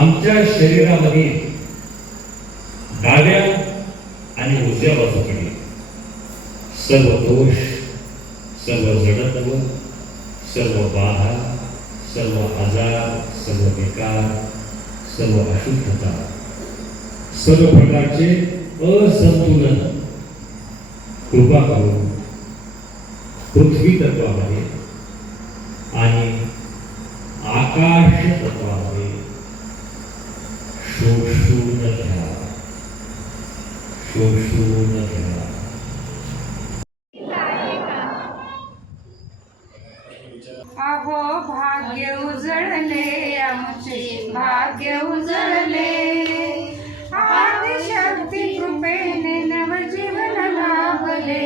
आमच्या शरीरामध्ये डाव्या आणि उजव्या बाजूकडे सर्व दोष, सर्व जडत्व, सर्व बाधा, सर्व आजार, सर्व विकार, सर्व अशुद्धता, सर्व प्रकारचे असंतुलन कृपा करून पृथ्वी तत्वामध्ये आणि आकाश तत्वामध्ये शोषून घ्या, शोषून घ्या. अहो भाग्य उजळले आमचे, भाग्य उजळले. आदिशक्ती कृपेने नवजीवन लाभले.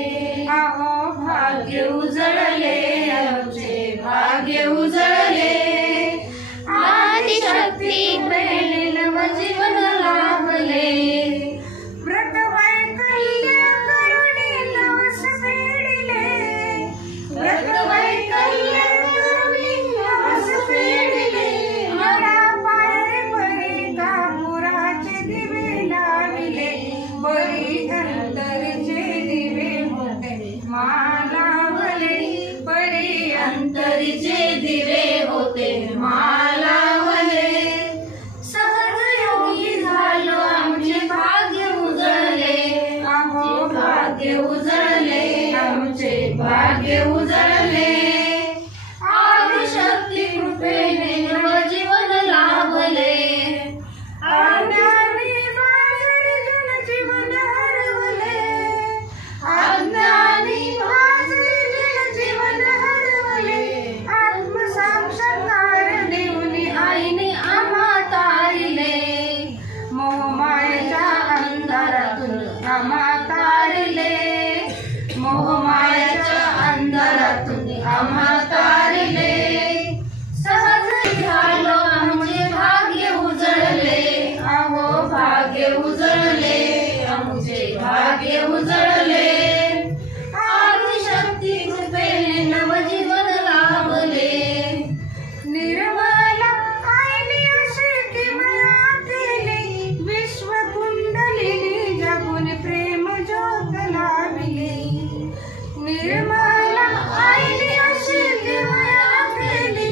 अहो भाग्य उजळले आमचे, भाग्य उजळले. आदिशक्ती कृपेने नवजीवन लाभले. व्रत वैकल्य करुणी नवस फेडिले. व्रत वैकल्य करुणी नवस फेडिले. मला पाय परी कापुराचे दिवे लाविले. परी अंतरचे दिवे होते मालावले. परी अंतरचे दिवे होते मालावले. सहज योगी झालो आमचे भाग्य उजळले. अहो भाग्य उजळले आमचे, भाग्य उजळले. आदिशक्ती कृपेने नवजीवन लाभले. अज्ञानी माझे जनजीवन हरवले. अज्ञानी माझे जनजीवन हरवले. आत्मसाक्षात्कार देऊन आईने आम्हा तारिले. मोहमायेच्या अंधारातून आम्हा तारिले. मोहमायेच्या अंधारातून आम्हा तारिले. सहज झालो आमचे भाग्य उजळले. अहो भाग्य उजळले आमचे, भाग्य उजळले. आदिशक्ती कृपेने नवजीवन लाभले. निर्मला आईने अशी किमया केली. विश्व कुंडलिनी जगून प्रेम ज्योत लाविली. निर्मला आईने अशी किमया केली.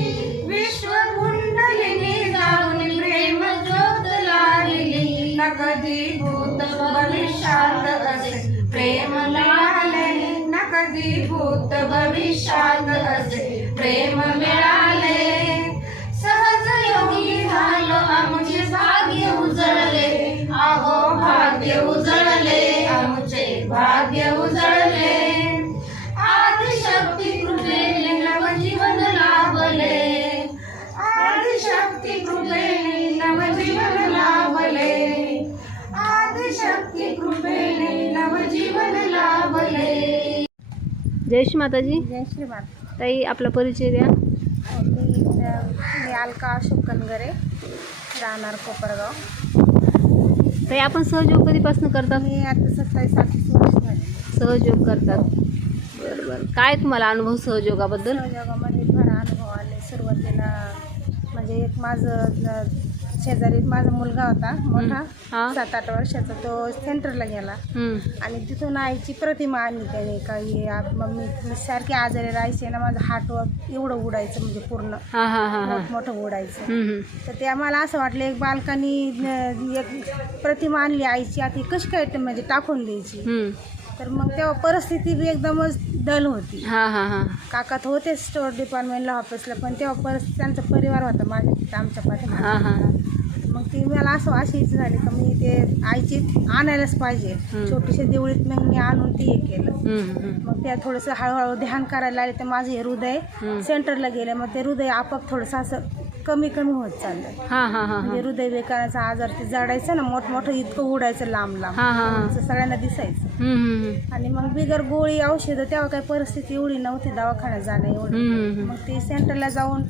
विश्व कुंडलिनी जाऊन प्रेम ज्योत लाविली. न कधी भूत भविष्यात असे प्रेम मिळाले. न कधी भूत भविष्यात असे प्रेम मिळाले. सहज योगी झालो आमचे भाग्य उजळले. अहो भाग्य उजळले आमचे, भाग्य उजळले. आदिशक्ती कृपेने नवजीवन लाभले. जय श्री माताजी. जय श्री माता. ताई आपला परिचय द्या. मी अलका अशोक कनगरे, राहणार कोपरगाव. ताई आपण सहयोग कधीपासून करता? मी आता 27-28 वर्ष झाले. सहयोग करतात. बरं बरं. काय तुम्हाला अनुभव सहयोगाबद्दल? सहयोगामध्ये फार अनुभव आले. सुरुवातीला म्हणजे एक माझं शेजारी माझा मुलगा होता मोठा, हां. 7-8 वर्षाचा. तो सेंटरला गेला आणि तिथून आईची प्रतिमा आणली त्याने. काही मम्मी मी सारखी आजारी राहायचे ना, माझं हार्ट एवढं उडायचं म्हणजे पूर्ण हां हां हां हां. मोठं उडायचं. तर ते आम्हाला असं वाटलं एक बालकांनी एक प्रतिमा आणली आईची, आता कशी काय म्हणजे टाकून द्यायची. तर मग तेव्हा परिस्थिती बी एकदमच डल होती. हां हां हां. काका तर होते स्टोअर डिपार्टमेंटला ऑफिसला, पण तेव्हा परिस्थिती त्यांचा परिवार होता माझ्या तिथं आमच्या पाठीमागे. हां हां. मग ती मला अशी इच्छा झाली का मी ते आईची आणायलाच पाहिजे. छोटीशी देवळीत मग मी आणून ती हे केलं. मग त्या थोडंसं हळूहळू ध्यान करायला लागले तर माझं हे हृदय सेंटरला गेलं. मग ते हृदय आपोआप थोडंसं असं कमी होत चाललं. हां हां हां. म्हणजे हृदय विकाराचा आजार ते जडायचं ना, मोठमोठं इतकं उडायचं लांब लांब, हां हां हां. असं सगळ्यांना दिसायचं. आणि मग बिगर गोळी औषधं तेव्हा काही परिस्थिती एवढी नव्हती दवाखान्यात जाणं एवढी. मग ते सेंटरला जाऊन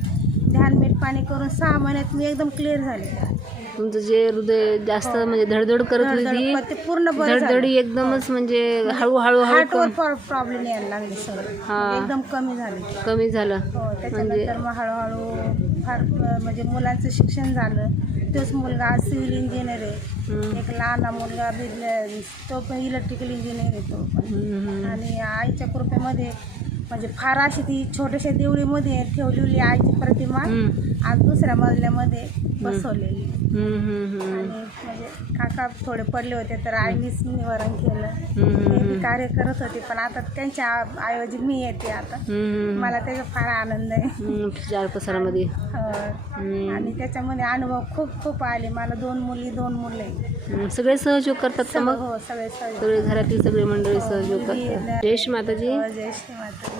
ध्यान मीठ पाणी करून 6 महिन्यात मी एकदम क्लिअर झाले. तुमचं जे हृदय जास्त म्हणजे धडधड करत होती ते पूर्ण बरं झालं. धडधडी एकदमच म्हणजे हळूहळू हार्टवर प्रॉब्लेम यायला लागले सगळे. हां. एकदम कमी झाले. कमी झालं. हो. त्याच्यानंतर मग हळूहळू फार म्हणजे मुलांचं शिक्षण झालं. तोच मुलगा आज सिव्हिल इंजिनियर आहे. एक लहान मुलगा तो पण इलेक्ट्रिकल इंजिनियर आहे तो पण. आणि आईच्या कृपेमध्ये म्हणजे फार अशी ती छोट्याशा देवळीमध्ये ठेवलेली आईची प्रतिमा आज दुसऱ्या मजल्यामध्ये बसवलेली. आणि म्हणजे काका थोडे पडले होते तर आईनीच निवारण केलं. ते बी कार्य करत होते, पण आता त्यांच्या ऐवजी मी येते आता. मला त्याचा फार आनंद आहे. 4 पसारामध्ये. आणि त्याच्यामध्ये अनुभव खूप आले. मला 2 मुली 2 मुले. सगळे सहयोग करतात का मग? हो, सगळे सगळे घरातील सगळे मंडळी सहयोग करतात. जय श्री माताजी. जय श्री माता.